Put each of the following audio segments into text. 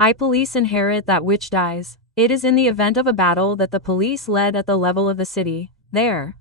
I police inherit that which dies. It is in the event of a battle that the police led at the level of the city. There.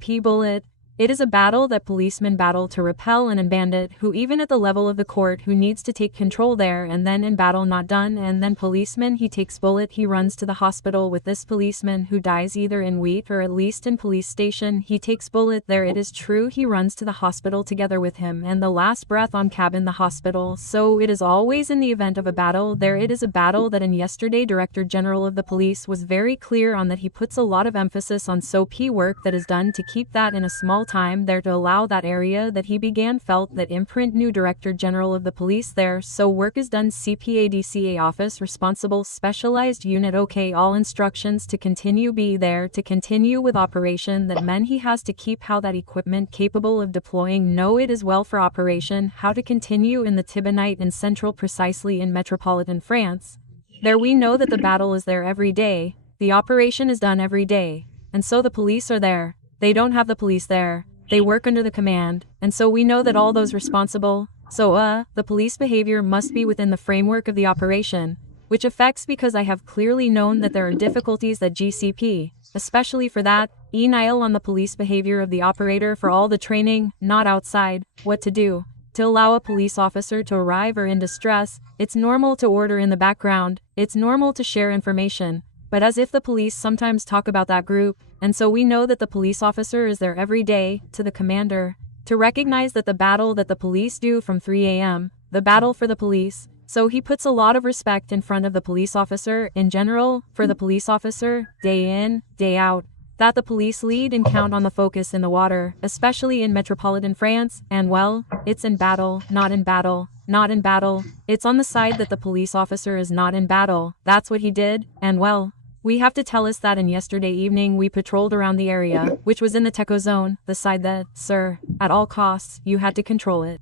P bullet. It is a battle that policemen battle to repel an bandit who even at the level of the court who needs to take control there and then in battle not done and then policeman he takes bullet he runs to the hospital with this policeman who dies either in wheat or at least in police station he takes bullet there it is true he runs to the hospital together with him and the last breath on cabin the hospital so it is always in the event of a battle there it is a battle that in yesterday Director General of the Police was very clear on that he puts a lot of emphasis on so P work that is done to keep that in a small time there to allow that area that he began felt that imprint new Director General of the Police there so work is done CPADCA office responsible specialized unit okay all instructions to continue be there to continue with operation that men he has to keep how that equipment capable of deploying no it is well for operation how to continue in the Tibonite and Central precisely in metropolitan France. There we know that the battle is there every day, the operation is done every day, and so the police are there. They don't have the police there, they work under the command, and so we know that all those responsible, the police behavior must be within the framework of the operation, which affects because I have clearly known that there are difficulties that GCP, especially for that, Nile on the police behavior of the operator for all the training, not outside, what to do, to allow a police officer to arrive or in distress, it's normal to order in the background, it's normal to share information, but as if the police sometimes talk about that group, and so we know that the police officer is there every day, to the commander, to recognize that the battle that the police do from 3 a.m., the battle for the police, so he puts a lot of respect in front of the police officer, in general, for the police officer, day in, day out, that the police lead and count on the focus in the water, especially in metropolitan France, and well, it's in battle, not in battle, not in battle, it's on the side that the police officer is not in battle, that's what he did, and well, we have to tell us that in yesterday evening we patrolled around the area, which was in the Teco zone, the side that, sir, at all costs, you had to control it.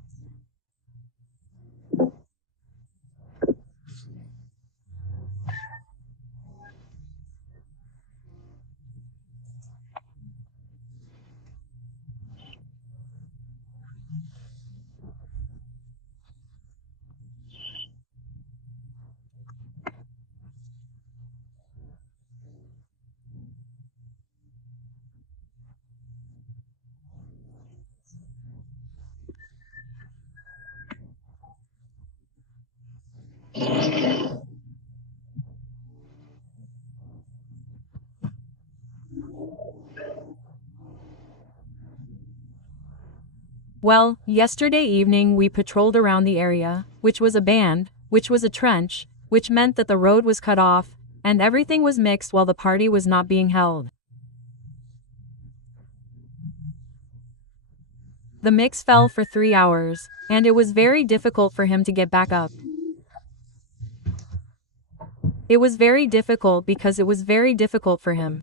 Well, yesterday evening we patrolled around the area, which was a band, which was a trench, which meant that the road was cut off, and everything was mixed while the party was not being held. The mix fell for 3 hours, and it was very difficult for him to get back up. It was very difficult because it was very difficult for him.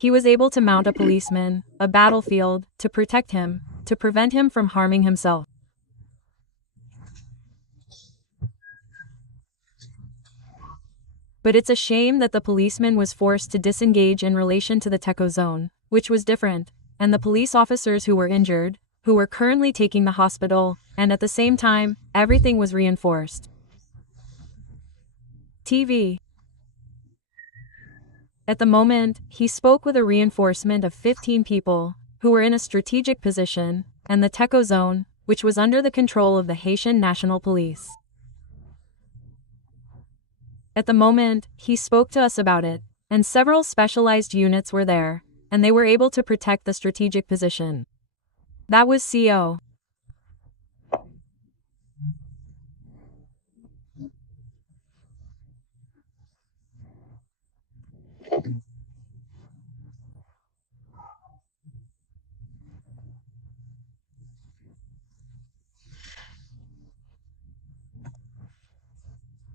He was able to mount a policeman, a battlefield, to protect him, to prevent him from harming himself. But it's a shame that the policeman was forced to disengage in relation to the Teco zone, which was different, and the police officers who were injured, who were currently taking the hospital, and at the same time, everything was reinforced. TV. At the moment, he spoke with a reinforcement of 15 people, who were in a strategic position, and the Teco zone, which was under the control of the Haitian National Police. At the moment, he spoke to us about it, and several specialized units were there, and they were able to protect the strategic position. That was CO.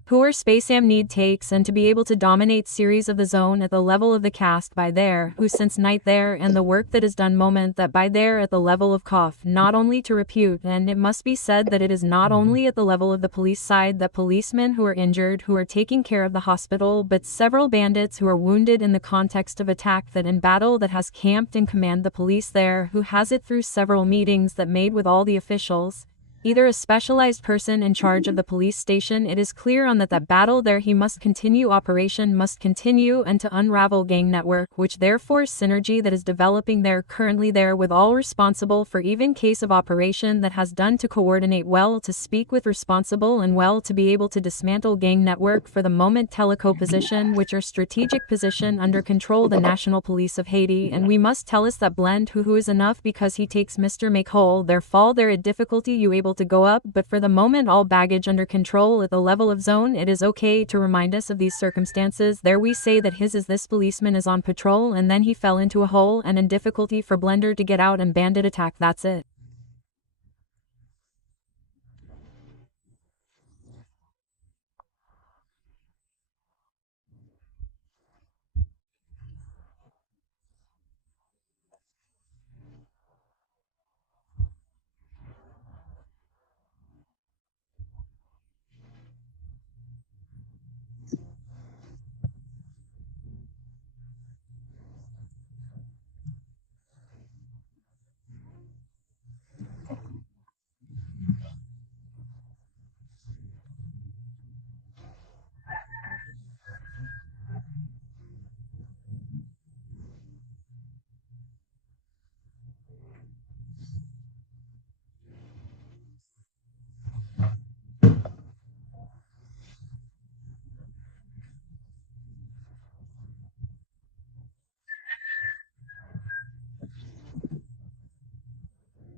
Who are Spacem need takes and to be able to dominate series of the zone at the level of the cast by there who since night there and the work that is done moment that by there at the level of cough not only to repute and it must be said that it is not only at the level of the police side that policemen who are injured who are taking care of the hospital but several bandits who are wounded in the context of attack that in battle that has camped and command the police there who has it through several meetings that made with all the officials. either a specialized person in charge of the police station. It is clear on that battle there he must continue, operation must continue, and to unravel gang network, which therefore synergy that is developing there currently there with all responsible for even case of operation that has done to coordinate well, to speak with responsible and well, to be able to dismantle gang network for the moment teleco position, which are strategic position under control the National Police of Haiti. And we must tell us that blend who is enough because he takes Mr. Make whole there fall there at difficulty you able to go up, but for the moment all baggage under control at the level of zone. It is okay to remind us of these circumstances. There we say that his is this policeman is on patrol and then he fell into a hole and in difficulty for Blender to get out and bandit attack. That's it.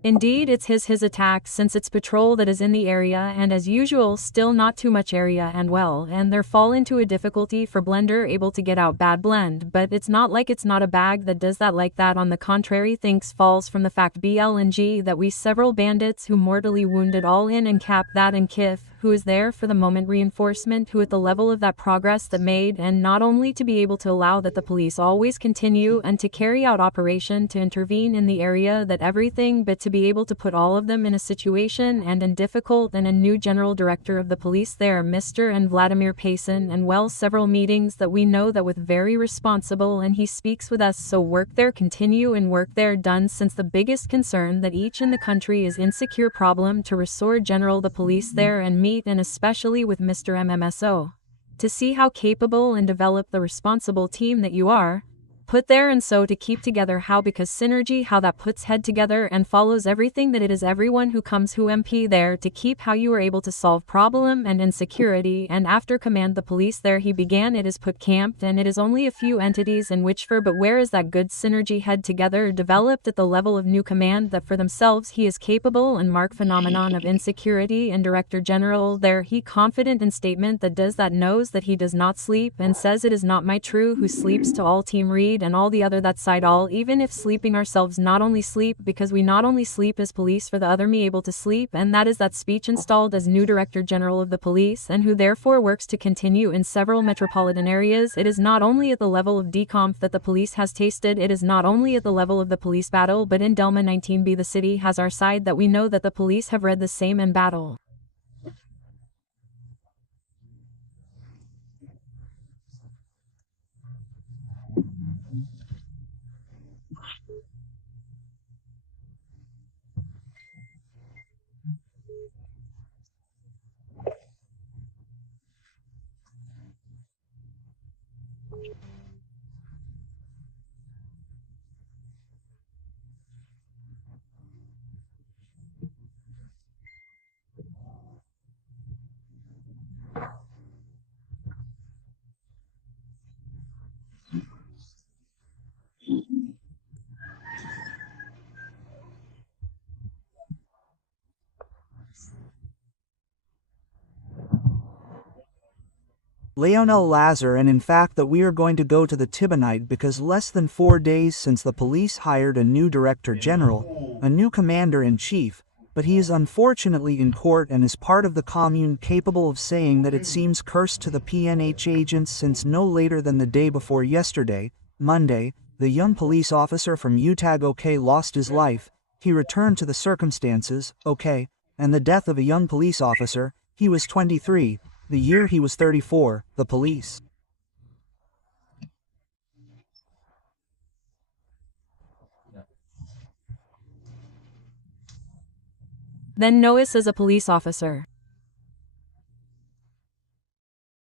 Indeed, it's his attack since it's patrol that is in the area, and as usual still not too much area, and well, and there fall into a difficulty for Blender able to get out. Bad blend, but it's not like it's not a bag that does that like that. On the contrary, thinks falls from the fact BLNG that we several bandits who mortally wounded all in and cap that and Kif, who is there for the moment reinforcement, who at the level of that progress that made, and not only to be able to allow that the police always continue and to carry out operation to intervene in the area that everything, but to be able to put all of them in a situation and in difficult, and a new general director of the police there, Mr. and Vladimir Payson, and well several meetings that we know that with very responsible, and he speaks with us, so work there continue and work there done, since the biggest concern that each in the country is insecure problem to restore general the police there and meet, and especially with Mr. MMSO to see how capable and develop the responsible team that you are put there, and so to keep together how, because synergy how that puts head together and follows everything that it is everyone who comes who MP there to keep how you are able to solve problem and insecurity. And after command the police there he began, it is put camped, and it is only a few entities in which for, but where is that good synergy head together developed at the level of new command that for themselves he is capable, and mark phenomenon of insecurity and director general there he confident in statement that does that knows that he does not sleep, and says it is not my true who sleeps to all team read and all the other that side all, even if sleeping ourselves not only sleep, because we not only sleep as police for the other me able to sleep, and that is that speech installed as new director general of the police, and who therefore works to continue in several metropolitan areas. It is not only at the level of decomp that the police has tasted, it is not only at the level of the police battle, but in Delma 19B the city has our side that we know that the police have read the same in battle. Leonel Lazar, and in fact that we are going to go to the Tibonite because less than 4 days since the police hired a new director general, a new commander-in-chief, but he is unfortunately in court and is part of the commune capable of saying that it seems cursed to the PNH agents, since no later than the day before yesterday, Monday, the young police officer from Utag OK lost his life. He returned to the circumstances, OK, and the death of a young police officer. He was 23. The year he was 34, the police. Then Nois is a police officer.